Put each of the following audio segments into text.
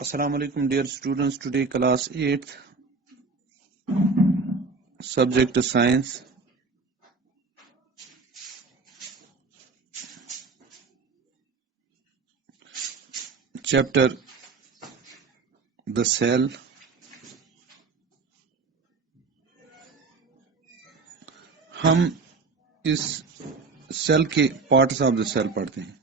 Assalamu alaikum dear students. Today class 8th, subject science, chapter the cell. हम इस cell के parts of the cell पढ़ते हैं।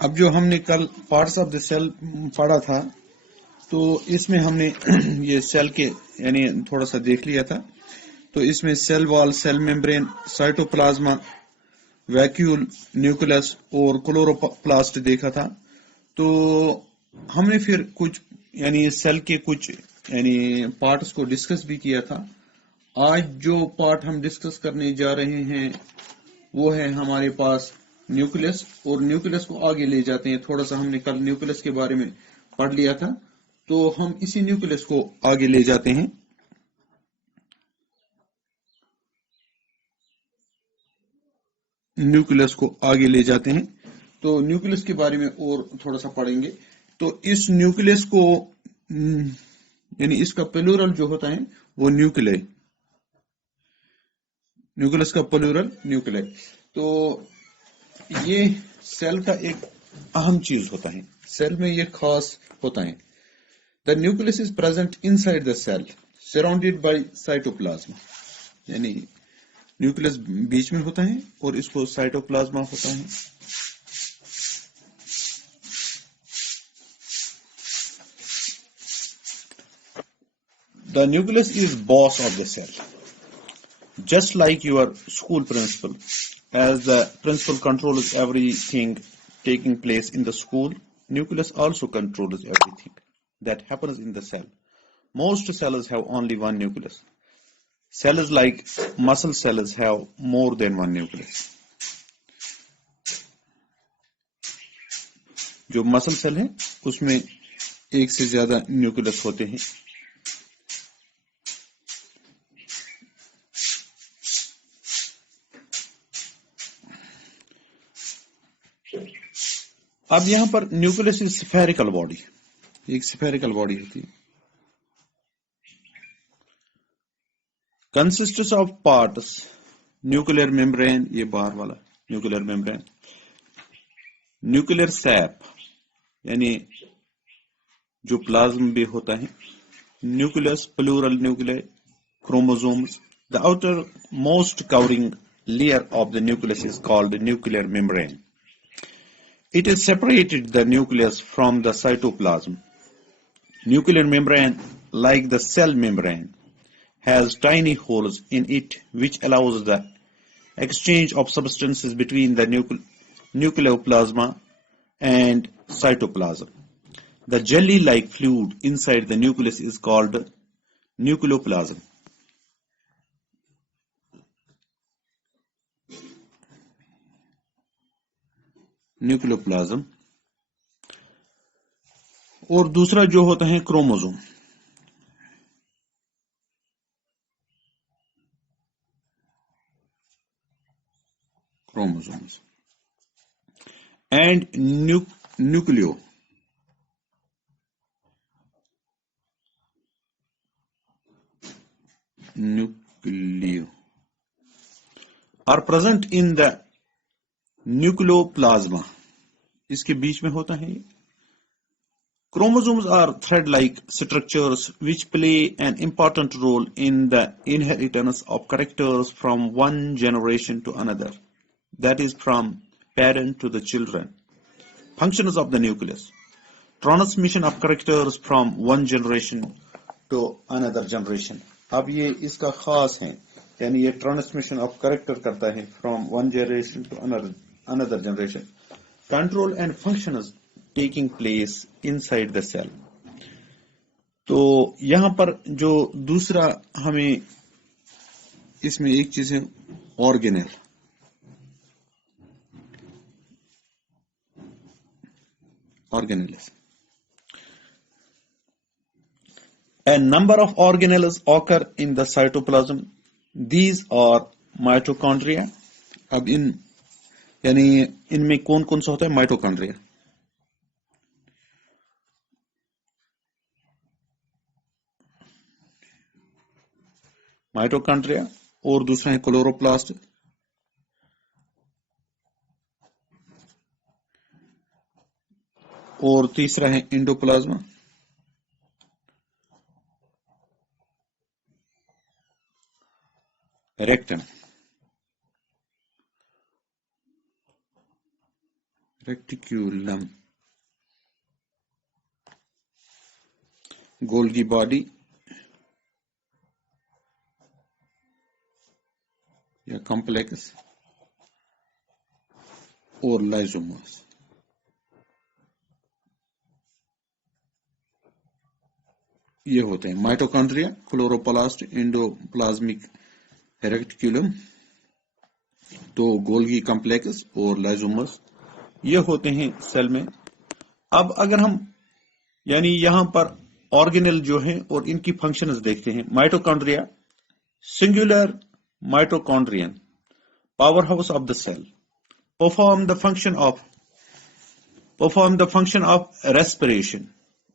अब जो हमने कल पार्ट्स ऑफ द सेल पढ़ा था, तो इसमें हमने ये सेल के यानी थोड़ा सा देख लिया था। तो इसमें cell wall, cell membrane, cytoplasm, vacuole, nucleus और क्लोरोप्लास्ट देखा था। तो हमने फिर कुछ यानी सेल के कुछ यानी पार्ट्स को डिस्कस भी किया था। आज जो पार्ट हम डिस्कस करने जा रहे हैं वो है हमारे पास न्यूक्लियस, और न्यूक्लियस को आगे ले जाते हैं। थोड़ा सा हमने कल न्यूक्लियस के बारे में पढ़ लिया था, तो हम इसी न्यूक्लियस को आगे ले जाते हैं। न्यूक्लियस को आगे ले जाते हैं तो न्यूक्लियस के बारे में और थोड़ा सा पढ़ेंगे। तो इस न्यूक्लियस को यानी इसका प्लूरल जो होता है वो न्यूक्लियस, न्यूक्लियस का प्लूरल न्यूक्लियस। तो ये सेल का एक अहम चीज होता है, सेल में ये खास होता है। The nucleus is present inside the cell surrounded by cytoplasm, यानी न्यूक्लियस बीच में होता है और इसको साइटोप्लाज्मा होता है। The nucleus is boss of the cell, just like your school principal. As the principal controls everything taking place in the school, nucleus also controls everything that happens in the cell. Most cells have only one nucleus. Cells like muscle cells have more than one nucleus. जो muscle cell है उसमें एक से ज्यादा nucleus होते हैं। अब यहां पर न्यूक्लियस इज स्फेरिकल बॉडी, एक स्फेरिकल बॉडी होती है। Consists of parts, nuclear membrane, ये बाहर वाला न्यूक्लियर मेम्ब्रेन, न्यूक्लियर सैप यानी जो प्लाज्म भी होता है, nucleus, plural nuclear, chromosomes. The outermost covering layer of the nucleus is called nuclear membrane. It is separated the nucleus from the cytoplasm. Nuclear membrane, like the cell membrane, has tiny holes in it which allows the exchange of substances between the nucleoplasma and cytoplasm. The jelly-like fluid inside the nucleus is called nucleoplasm. Nucleoplasm. और दूसरा जो होता है chromosome, chromosomes and nucleoli are present in the nucleoplasm, इसके बीच में होता है। Chromosomes are thread-like structures which play an important role in the inheritance of characters from one generation to another, that is from parent to the children. Functions of the nucleus: transmission of characters from one generation to another generation. अब ये इसका खास है, यानी ये transmission of character करता है from one generation to another generation. Control and functions taking place inside the cell. तो यहां पर जो दूसरा हमें इसमें एक चीज है organelle. Organelles A number of organelles occur in the cytoplasm. These are mitochondria. अब इनमें कौन कौन सा होता है? माइटोकॉन्ड्रिया. माइटोकॉन्ड्रिया और दूसरा है क्लोरोप्लास्ट. और तीसरा है एंडोप्लाज्मा. रेक्टम. रेक्टिक्यूलम. गोल्गी बॉडी या कॉम्प्लेक्स और लाइजोमस. ये होते हैं माइटोकॉन्ड्रिया, क्लोरोप्लास्ट, एंडोप्लाज्मिक रेक्टिक्यूलम, तो गोल्गी कॉम्प्लेक्स और लाइजोमस, ये होते हैं सेल में. अब अगर हम यहां पर ऑर्गेनेल जो हैं और इनकी फंक्शंस देखते हैं. Mitochondria, singular mitochondrion, powerhouse of the cell, perform the function of respiration,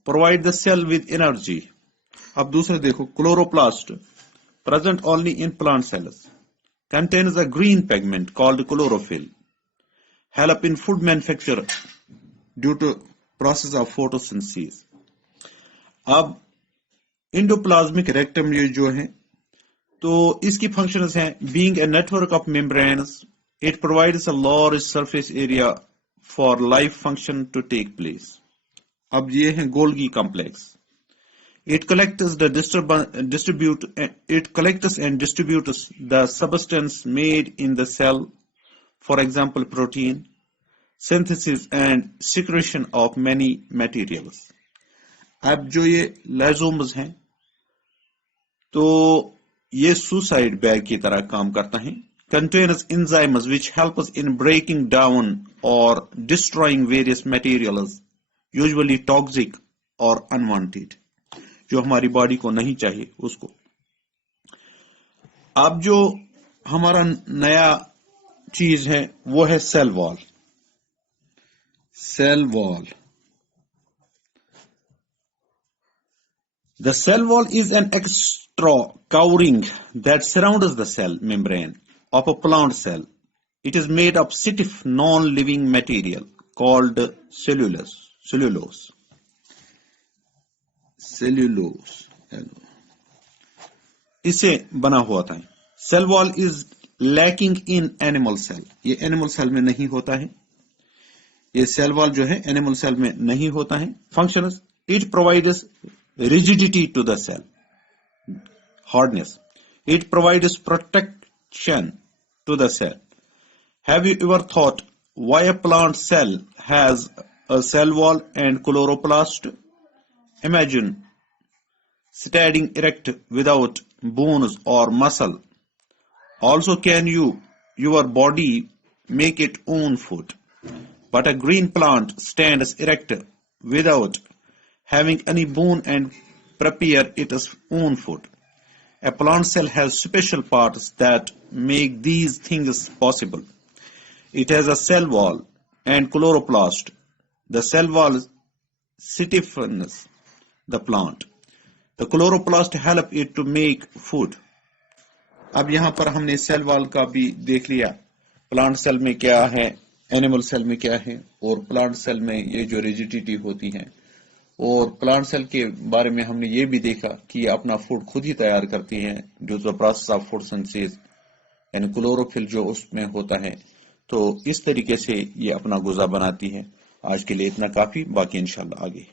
provide the cell with energy. अब दूसरा देखो, chloroplast, present only in plant cells, contains a green pigment called chlorophyll, help in food manufacture due to process of photosynthesis. अब endoplasmic rectum ये जो है तो इसकी functions हैं. Being a network of membranes, it provides a large surface area for life function to take place. अब ये है Golgi complex. It collects and distributes the substance made in the cell, for example protein, synthesis and secretion of many materials. अब जो ये लाइजोम्स हैं तो ये suicide bag की तरह काम करता है. contains enzymes which help us in breaking down or destroying various materials, usually toxic or unwanted, जो हमारी बॉडी को नहीं चाहिए उसको. अब जो हमारा नया चीज है वो है cell wall. Cell wall. The cell wall is an extra covering that surrounds the cell membrane of a plant cell. It is made of stiff non-living material called cellulose. इससे बना हुआ था. Cell wall is lacking in animal cell. ये animal cell में नहीं होता है. ये cell wall जो है animal cell में नहीं होता है. Functions: it provides rigidity to the cell, hardness. It provides protection to the cell. Have you ever thought why a plant cell has a cell wall and chloroplast? Imagine standing erect without bones or muscle. Also, can your body make its own food? But a green plant stands erect without having any bone and prepare its own food. A plant cell has special parts that make these things possible. It has a cell wall and chloroplast. The cell wall stiffens the plant. The chloroplast help it to make food. अब यहाँ पर हमने cell wall का भी देख लिया. Plant cell में क्या है, एनिमल सेल में क्या है, और प्लांट सेल में ये जो रिजिडिटी होती है. और प्लांट सेल के बारे में हमने ये भी देखा कि ये अपना फूड खुद ही तैयार करती हैं due to the process of photosynthesis, यानी क्लोरोफिल जो उसमें होता है. तो इस तरीके से ये अपना गुज़ा बनाती है. आज के लिए इतना काफी, बाकी इंशाल्लाह आगे.